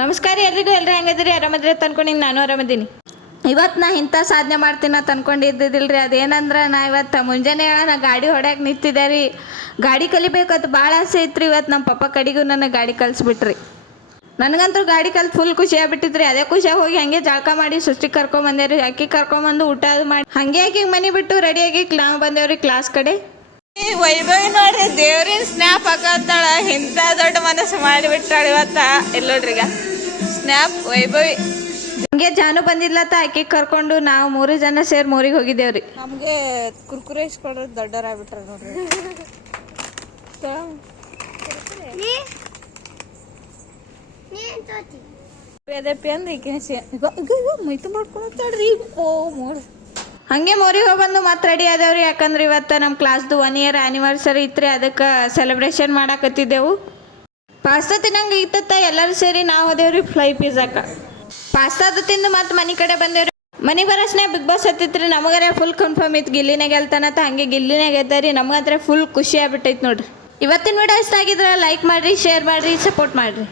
ನಮಸ್ಕಾರ ಎಲ್ರಿಗೂ. ಹೆಂಗದಿರಿ? ಆರಾಮದ್ರಿ ತಂದ್ಕೊಂಡಿನಿ. ನಾನು ಆರಾಮದೀನಿ. ಇವತ್ತು ನಾ ಇಂಥ ಸಾಧನೆ ಮಾಡ್ತೀನಿ ಅಂತ ಅನ್ಕೊಂಡಿದ್ದಿಲ್ರಿ. ಅದೇನಂದ್ರೆ ನಾ ಇವತ್ತು ಮುಂಜಾನೆ ನಾ ಗಾಡಿ ಹೊಡ್ಯಾಕೆ ನಿಂತಿದ್ದೆ ರೀ. ಗಾಡಿ ಕಲಿಬೇಕಂತ ಭಾಳ ಆಸೆ ಐತ್ರಿ. ಇವತ್ತು ನಮ್ಮ ಪಪ್ಪ ಕಡೆಗೂ ನನಗೆ ಗಾಡಿ ಕಲಿಸ್ಬಿಟ್ರಿ. ನನಗಂತೂ ಗಾಡಿ ಕಲ್ತು ಫುಲ್ ಖುಷಿ ಆಗ್ಬಿಟ್ಟಿದ್ರಿ. ಅದೇ ಖುಷಿಯಾಗಿ ಹೋಗಿ ಹಾಗೆ ಜಳಕ ಮಾಡಿ ಸೃಷ್ಟಿಗೆ ಕರ್ಕೊಂಬಂದೆ ರೀ. ಅಕ್ಕಿ ಕರ್ಕೊಂಬಂದು ಊಟ ಅದು ಮಾಡಿ ಹಾಗೆ ಆಕಿಗೆ ಮನೆ ಬಿಟ್ಟು ರೆಡಿಯಾಗಿ ನಾವು ಬಂದೇವ್ರಿ ಕ್ಲಾಸ್ ಕಡೆ. ವೈಭವಿ ನೋಡ್ರಿ, ದೇವ್ರಿನ ಸ್ನ್ಯಾಪ್ ಹಾಕತ್ತಾಳ. ಇಂಥ ದೊಡ್ಡ ಮನಸ್ಸು ಮಾಡಿಬಿಟ್ಟಾಳ ಇವತ್ತ. ಎಲ್ಲೋಡ್ರಿಗ ಸ್ನ್ಯಾಪ್ ವೈಭವಿ. ಹಂಗೆ ಜಾನು ಬಂದಿದ್ಲತ್ತ ಆಕಿಗೆ ಕರ್ಕೊಂಡು ನಾವು 3 ಜನ ಸೇರಿ ಮೂರಿಗೆ ಹೋಗಿದ್ದೇವ್ರಿ. ನಮಗೆ ಕುರ್ಕುರೆ ಇಸ್ಕೊಡೋದು ದೊಡ್ಡವರಾಗ್ಬಿಟ್ರ ನೋಡ್ರಿ. ಮೈತು ಮಾಡ್ಕೊಳ್ತಾಳ್ರಿ. ಹಂಗೆ ಮೂರಿಗೆ ಹೋಗ್ಬಂದು ಮತ್ತೆ ರೆಡಿ ಆದೇವ್ರಿ. ಯಾಕಂದ್ರೆ ಇವತ್ತು ನಮ್ಮ ಕ್ಲಾಸ್ದು 1 ಇಯರ್ ಆ್ಯನಿವರ್ಸರಿ ಇತ್ತು ರೀ. ಅದಕ್ಕೆ ಸೆಲೆಬ್ರೇಷನ್ ಮಾಡಾಕತ್ತಿದ್ದೆವು. ಪಾಸ್ತಾ ತಿನ್ನಂಗೆ ಇತ್ತ. ಎಲ್ಲರೂ ಸೇರಿ ನಾವು ಹೋದೇವ್ರಿ ಫ್ಲೈ ಪಿಜ್ಜಾಕ. ಪಾಸ್ತಾದ ತಿಂದು ಮತ್ತೆ ಮನೆ ಕಡೆ ಬಂದೇವ್ರಿ. ಮನೆ ಬರೋಸ್ನೇ ಬಿಗ್ ಬಾಸ್ ಹತ್ತಿತ್ರಿ. ನಮಗಾರ ಫುಲ್ ಕನ್ಫರ್ಮ್ ಇತ್ತು ಗಿಲ್ಲಿನೇ ಗೆಲ್ತಾನತ್ತ. ಹಂಗೆ ಗಿಲ್ಲಿನೇ ಗೆದ್ದಾರಿ. ನಮಗಂದ್ರೆ ಫುಲ್ ಖುಷಿ ಆಗ್ಬಿಟ್ಟೈತೆ ನೋಡ್ರಿ. ಇವತ್ತಿನ ವಿಡಿಯೋ ಇಷ್ಟ ಆಗಿದ್ರೆ ಲೈಕ್ ಮಾಡಿರಿ, ಶೇರ್ ಮಾಡಿರಿ, ಸಪೋರ್ಟ್ ಮಾಡಿರಿ.